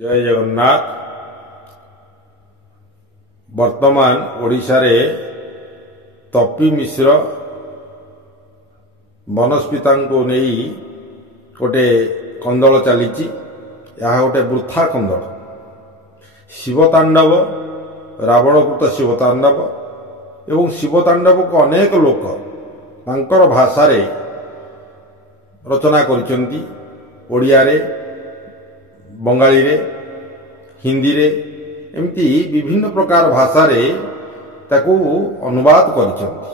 जय जगन्नाथ। वर्तमान ओडिशा रे तपी मिश्र बनस्पिता को नहीं गोटे कंदल चली गोटे वृथा कंदल शिवतांडव रावणकृत शिवतांडव एवं शिवतांडव को अनेक लोक तांकर भाषा रे रचना करिसेंती। ओडिया रे बंगाली रे हिंदी रे एमती विभिन्न प्रकार भाषा रे ताकू अनुवाद करिसेंती।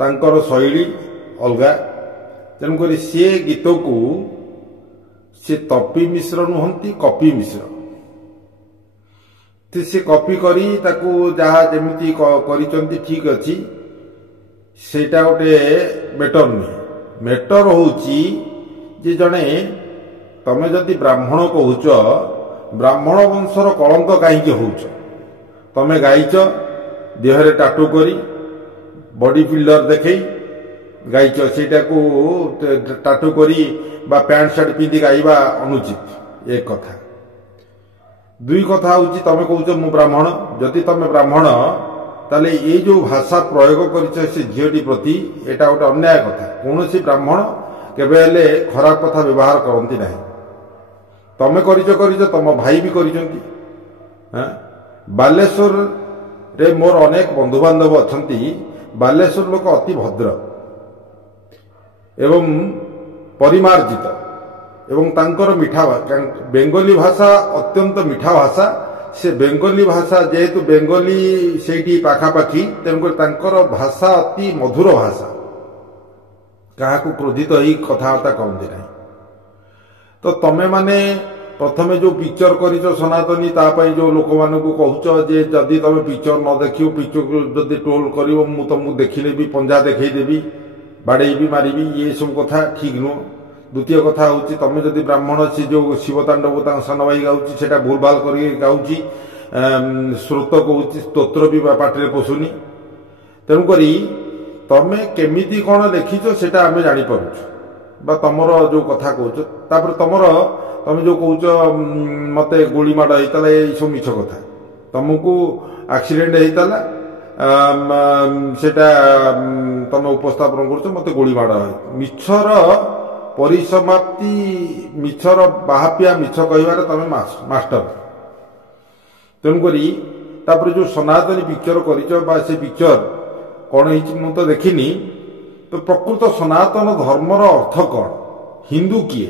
तांकर शैली अलगा तेणुक सी गीत को से तपी मिश्र नुहंती कपी मिश्र से कपी करी ताकू जहा जेमिति करिसेंती ठीक अछि। सेटा गोटे मेटर नुहे। मेटर होउची जे जने तमे जदि ब्राह्मण कहूच ब्राह्मण वंशर कलंक कहीं होउच। तमे गाइच देहरे टाटू करी बॉडी बिल्डर देखई गाइच सेटा को टाटू करी बा पैंट शर्ट पिंधि गाइबा अनुचित एक कथा। दुई कथा होउची तमे कहूच मु ब्राह्मण। जदि तमे ब्राह्मण ताले ये जो भाषा प्रयोग कर झीटी प्रति एटा गोटे अन्याय कथा। कौन सी ब्राह्मण केबे हेले खराब कथा व्यवहार करती ना। तमे कर तम भाई भी करिसेंती। बालेश्वर रे मोर अनेक बंधु बांधव अछंती। बालेश्वर लोक अति भद्र एवं परिमार्जित एवं तांकर मिठा बेंगली भाषा अत्यंत मिठा भाषा। से बेंगली भाषा जेहेतु बेंगली सेठी पाखापाखी तेणुकर तांकर भाषा अति मधुर भाषा। क्या क्रोधित ही कथबार्ता करती ना। तो तमे माने प्रथमे जो पिक्चर करिच सनातनी तापाई जो लोक मानकु कहूच जे जदि तमे पिक्चर न देखियो पिक्चर को जदि ट्रोल करिवो मु तुमको देखिले भी पंजा देखई देबी बाड़े भी मारिबी ये सब कथा ठीक नुह। द्वितीय कथा होची तमे जदि ब्राह्मण से जो शिवतांडव सान भाई गाउची सेटा भूल भाल करी गाउची श्रोत कहूची स्तोत्र भी पाटरे पशुनी। तेणुकरी तमे केमिति कौन लिखिच सेटा आमे जानी पारुछु बा तमर जो कथा कहूच तापर तमे जो कहूच मते गोली माड़ होता ये सब मिछ कथा। तुमको एक्सीडेंट होता सेटा तमे उपस्थापन कर मते गोली माड़ मिछर परिसमाप्ति मिछर बाहापिया मिछ कहबार तमे मास्टर। तेणुकरी तापर जो सनातनी पिक्चर करिच बा से पिक्चर कौन मु तो देखिनी। तो प्रकृत सनातन धर्मर अर्थ कौन हिंदू किए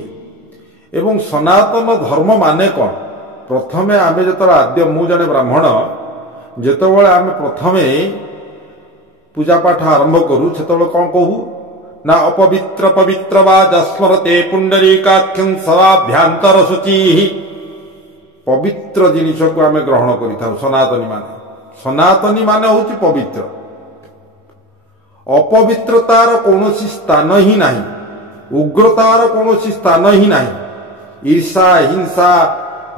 एवं सनातन धर्म माने कौन। प्रथमे आमे जतरा आद्य मु जने ब्राह्मण जेतबेले आमे प्रथमे पूजा पाठ आरंभ करू सेतबेले कौन कहू ना अपवित्र पवित्र वा जस्मरते पुंडरीकाख्यं सवाभ्यांतर शुचि। पवित्र जिनिस को आमे ग्रहण करिथाउ सनातनी माने होची पवित्र। अपवित्रतार कौनसी स्थान ही नहीं उग्रतार कौनसी स्थान ही नहीं। ईर्षा हिंसा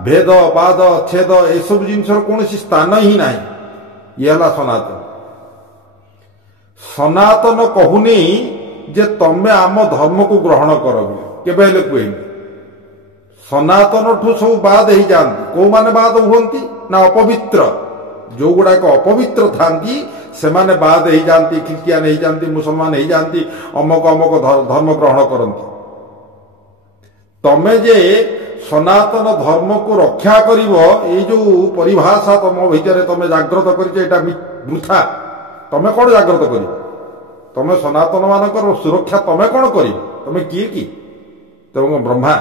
भेद बाद छेद ए सब जिनसर कौनसी स्थान ही नहीं। ये हला सनातन। सनातन कहूनी जे तमे आम धर्म को ग्रहण कर केबे हेले कहनी। सनातन ठू सब बाद ही जाती। कौ माने बाद हुंती ना अपवित्र जो गुड़ाक अपवित्र थांती से माने बाद ही जाती। ख्रिस्टियान ही जाती मुसलमान ही जाती अमक अमक धर्म ग्रहण करती। तमे जे सनातन धर्म को रक्षा करिवो ये जो परिभाषा तम भितर तमे जाग्रत करिचे वृथा। तमे कौन जाग्रत करिवो? तमे सनातन मानकर सुरक्षा तमे कौन करिवो? तमे किए कि तमे ब्रह्मा?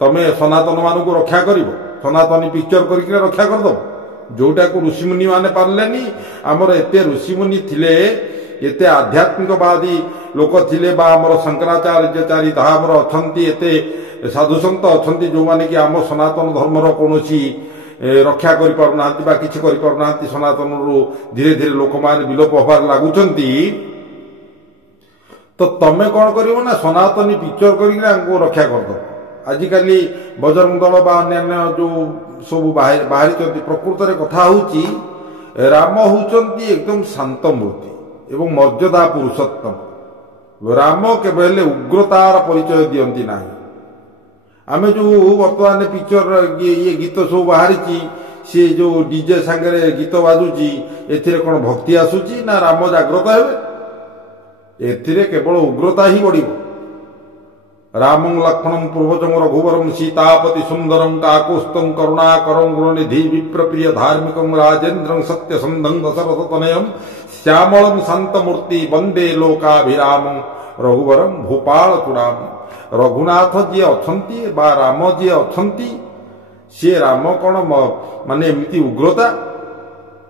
तमे सनातन मान को रक्षा करिवो? सनातनी पिक्चर करके रक्षा कर दो जोटा को ऋषिमुनि माने पारलेनी। आमर एते ऋषिमुनि थिले एते आध्यात्मिकवादी लोक थिले बा आमर शंकराचार्यचारी ताहामर अछंती एते साधु संत अछंती जो माने कि आम सनातन धर्मर कोनोसी रक्षा करि पारु नांती बा किछि करि पारु नांती। सनातन रु धीरे धीरे लोक माने विलोप होबार लागुचंती। तो तमे कौन करिवो ना सनातनी पिक्चर करके आमको रक्षा कर दो। आजिकाली बजरंग दल बा अन्य जो सब बाहरी प्रकृत कथा होची राम होचंती एकदम शांत मूर्ति एवं मर्यादा पुरुषोत्तम। राम केवल उग्रतार परिचय दियंती नाही। आमे जो वर्तमान पिक्चर ये गीत सब बाहरी सी जो डीजे सांगे गीत बाजुची एथिरे कौन भक्ति आसूची ना राम जाग्रत हेबे एथिरे केवल उग्रता ही बढ़िबो। रामं लक्ष्मणं पूर्वजं रघुवरं सीतापति सुंदरं काकुस्तं करुणाकरं गुणनिधि विप्रप्रिय धार्मिकं राजेन्द्रं सत्यसंधं दशरथतनयं श्यामलं शांतमूर्ति वंदे लोकाभिरामं रघुवरं भूपाल चूड़ामि। रघुनाथ जी अछंती बा राम जी अछंती सी राम कौन माने एमती उग्रता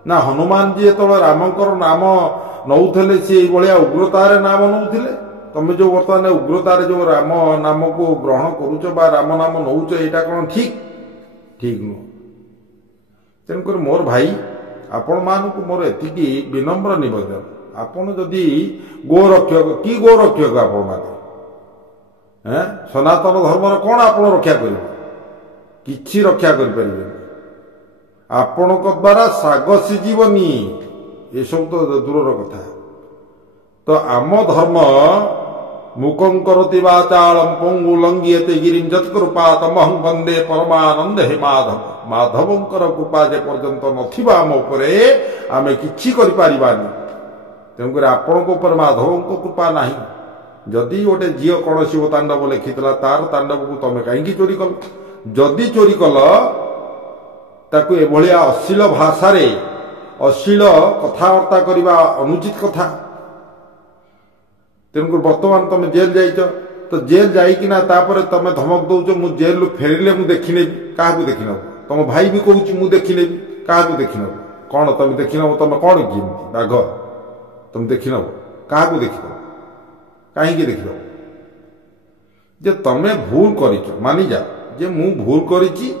ना हनुमान जी तो रामकर नाम नौथिले सी भाया उग्रतार नाम नौथिले। तमे जो वर्तमान उग्रतार जो राम नाम को ग्रहण करुच बा राम नाम नौच एटा कौन ठीक ठीक नुह। तेणुकर मोर भाई आपण मानक मोर एति विनम्र निवेदन आपण जदि गोरक्षक कि गोरक्षक आपण माने सनातन धर्म कौन आपण रक्षा करेंगे किछि रक्षा करें आपण द्वारा साग सीजनी ये सब तो दूर कथा। तो आम धर्म मुकं करोति वाचालं पंगु लंघयते गिरिं यत्कृपा तमहं वंदे परमानंद हे माधव। माधवंकर कृपा जे पर्यंत नथिबा आम उपरे आमे किछि करि पारिबानी। तेणुकर आपण उपर माधवंक कृपा नाही। जदि गोटे झील कौन शिव तांडव लिखिला तार तांडव को तमें कहीं चोरी कल जदि चोरी कल ताकू एभलिया अश्लील भाषा अश्लील कथबार्ता करने अनुचित कथा। तेणुक बर्तमान तुम जेल जाइच तो जेल जाइकिना तापर तुम धमक दौच मु जेल फेरिले मु देखने क्या देखी नब तुम भाई भी कहूँ मु देखने क्या देखी नब कौन तुम देखी नब तुम कौन कि बाघ तुम देखी नब क्या देखी नब कहीं देख जे तमे भूल करिच मानि जा जे मु भूल करिची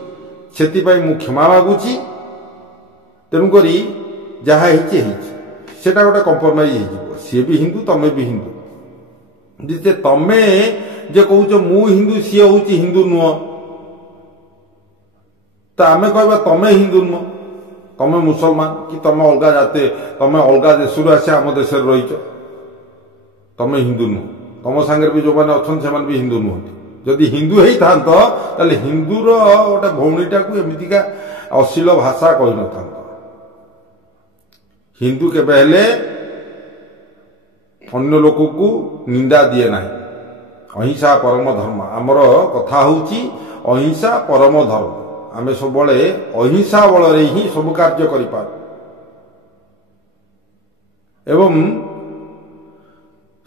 सेति पई मु क्षमा मागुची। तेणुक जहाँ सेटा गोटे कंप्रोमाइज हो सी भी हिंदू तमे भी हिंदू जे तमे जे कहूच मु हिंदू सी हूँ हिंदू नुह तो आमे कहबा तमे हिंदू नुह तमे मुसलमान कि तमे अलगा जाते तमे अलगा देश आसे आम देश रहीच तमे हिंदू नुह तुम सांगे भी जो मैंने अच्छा से भी हिंदू नुहति। जदि हिंदू होता ताले हिंदूर गोटे भौणीटा को एमतीका अश्लील भाषा कही न था। हिंदू केबे हेले अन्य लोक को निंदा दिए ना। अहिंसा परम धर्म आमर कथा होची अहिंसा परम धर्म। आमे सब बळे अहिंसा बल ही सब कार्य करि पार एवं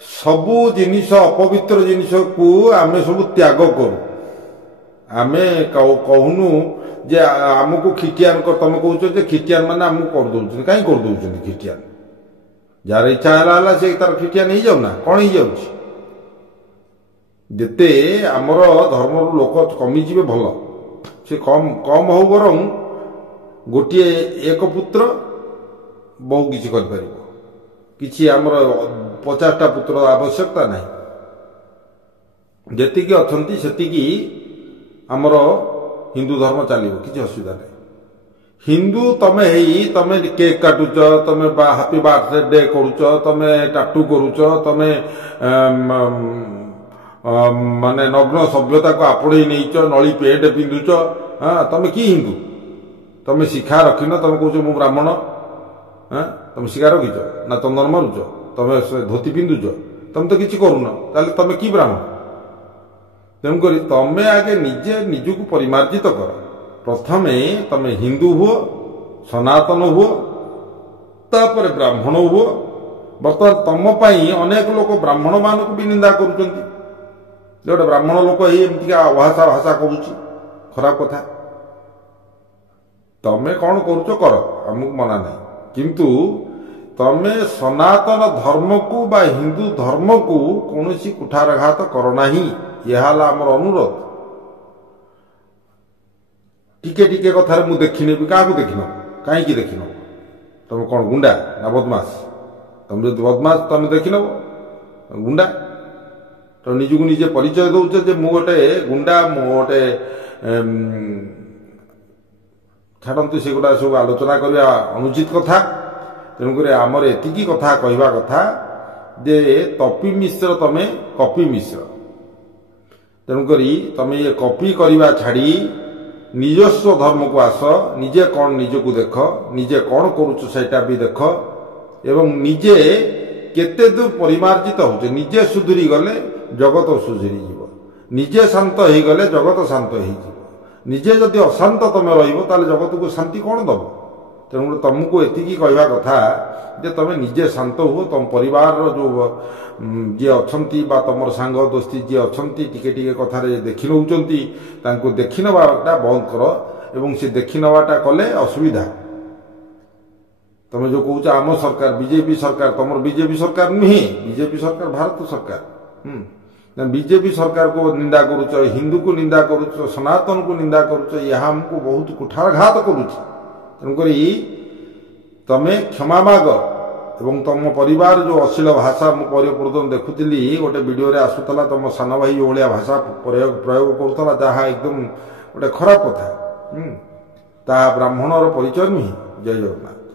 सबु जिनिष अपवित्र जिनिष को आमे सब त्याग करू। आमे कहूनु जे आमको खिटियान कर तुम कह खिटियान माने आमको कर दौरान कहीं कर दौरान खिटियान जार इच्छा है से तार खिटियान हो जाऊना कौन हो जाऊँ जिते आमर धर्म लोक कमिजे भल से कम कम हो बर गोटे एक पुत्र बहु किसी कर किसी आमर 50टा पुत्र आवश्यकता नहीं जेतिकी अछंती सेतिकी आमर हिंदू धर्म चलो किसी असुविधा नहीं। हिंदू तमे ही तमे केक काटुच तमे हैप्पी बर्थडे करुच तमे टाटू करुच तमे माने नग्न सभ्यता को आपणे नहींच नली पेट पिंधुच हाँ तमे कि हिंदू तमे शिखा रखिन तमे कहूच मु ब्राह्मण हाँ तमे शिखा रखिच ना चंदन मारुच तमे धोती पिंधुच तमे तो किसी करूना ताले तमे कि ब्राह्मण। तेणुक तमे आगे निजे निजक परिमार्जित कर प्रथमे तमे हिंदू हुओ सनातन हुओ तापर ब्राह्मण हुओ। बर्तमान तम पाई अनेक लोक ब्राह्मण मान को भी निंदा करुचंती गोटे ब्राह्मण लोक ही एमतीका भाषा भाषा कहूँ खराब कथा तमे कौन करुच कर आमको मना नहीं किंतु तमे सनातन धर्म को बा हिंदू धर्म को कौन कुठारघात कर नहीं यह आमर अनुरोध। टिके टिके कथार मु देखने क्या देखन कहीं देखन तुम कौन गुंडा ना बदमाश तुम जो बदमाश तुम देखन गुंडा तो निजक निजे परिचय दौच जे मु गोटे गुंडा मु गोटे छाड़ू से गुड़ा सब आलोचना करवा अनुचित कथा। तेणुक आमर एतिकी कथा कहवा कथा जे तपी मिश्र तमे कपि मिश्र तेणुक तुम ये कॉपी करवा छाड़ी निजस्व धर्म को आस निजे कौन निजक देख निजे कौन करुचा भी देख एवं निजे केते दूर परिमार्जित हो निजे सुधुरी गले जगत सुधुरी जीव निजे शांत हो गले जगत शांत हो निजे जदि अशांत तुम रहा जगत को शांति कौन दब तेणु तुमको एति कहवा कथा जे तुम निजे शांत हुओ तुम परिवार जो जी अच्छा तुम सांग दोस्ती जी अच्छा टिके टिके कथार देखि नौ देखि नवाटा बंद कर एवं से देखि नवाटा कले असुविधा तुम जो कौच आम सरकार बीजेपी सरकार तुम बीजेपी सरकार नुहे बीजेपी सरकार भारत सरकार बीजेपी सरकार को निंदा करुच हिंदू को निंदा करुच सनातन को निंदा करुच यह हमको बहुत कुठारघात करुच तेणुक तमें क्षमा माग एवं तुम परिवार जो अश्लील भाषा मुझे देखुली गोटे वीडियो रे आसूला तुम सान भाई जो भाया भाषा प्रयोग करूला जहाँ एकदम गोटे खराब कथा ब्राह्मणर परिचय नुहे जय जगन्नाथ।